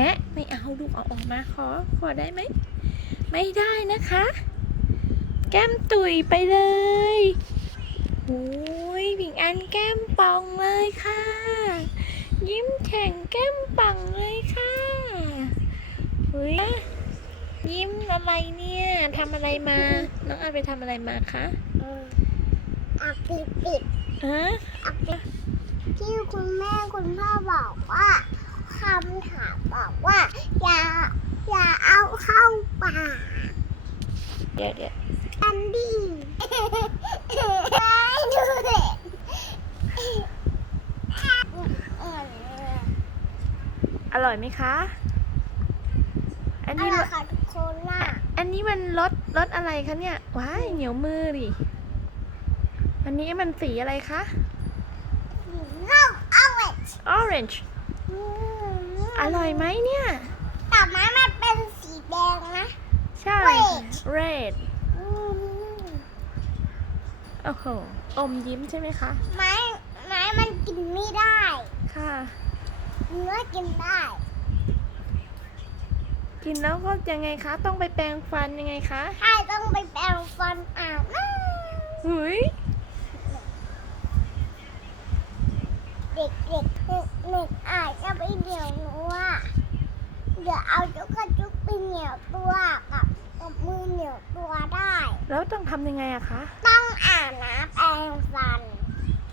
แอะไม่เอาลูกเอาออกมาขอขอได้ไหม ไม่ได้นะคะ แก้มตุยไปเลยโอ้ยบิงอันแก้มป่องเลยค่ะ ยิ้มแฉ่งแก้มป่องเลยค่ะเฮ้ยยิ้มอะไรเนี่ยทำอะไรมา น้องอันไปทำอะไรมาคะเอออักติดติดฮะอักติดที่คุณแม่คุณพ่อบอกว่าคำถามบอกว่า อย่า อย่าเอาเข้าปากเดี๋ยวเดี๋ยวกันดิไม่ดูเลยอร่อยไหมคะ อันนี้ร่อยค่ะทุกคนน่ะ อันนี้มันรสรสอะไรคะเนี่ย ว้ายเหนียวมือดิ อันนี้มันสีอะไรคะ No orange orange อร่อยไหมเนี่ยแต่ไม้มันเป็นสีแดงนะ ใช่ Red red อืมโอ้โห อมยิ้มใช่ไหมคะ ไม้ไม้มันกินไม่ได้ ค่ะเนื้อกินได้ กินแล้วก็ยังไงคะ ต้องไปแปรงฟันยังไงคะ ใช่ต้องไปแปรงฟันอาบน้หุยำเด็กเด็กเด็กเด็กอาจจะไปเหนียวหนูอะเดี๋ยวเอาจุกกระจุกไปเหนียวตัวกับกับมือเหนียวตัวได้ แล้วต้องทำยังไงอะคะ ต้องอาบน้ำแปรงฟัน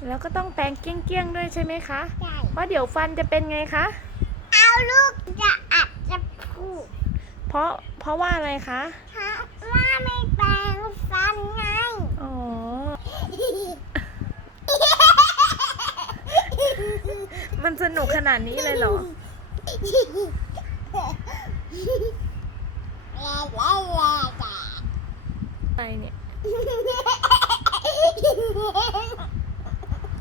แล้วก็ต้องแปรงเกี้ยงๆด้วยใช่ไหมคะ ใช่ เพราะเดี๋ยวฟันจะเป็นไงคะ เอาลูกจะอัดจะพูดเพราะเพราะว่าอะไรคะฮะว่าไม่แปรงฟันไง อ๋อ มันสนุกขนาดนี้เลยเหรอ อะไรเนี่ย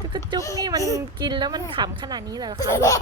จุกกจุกนี่มันกินแล้วมันขำขนาดนี้เลยเหรอคะลูก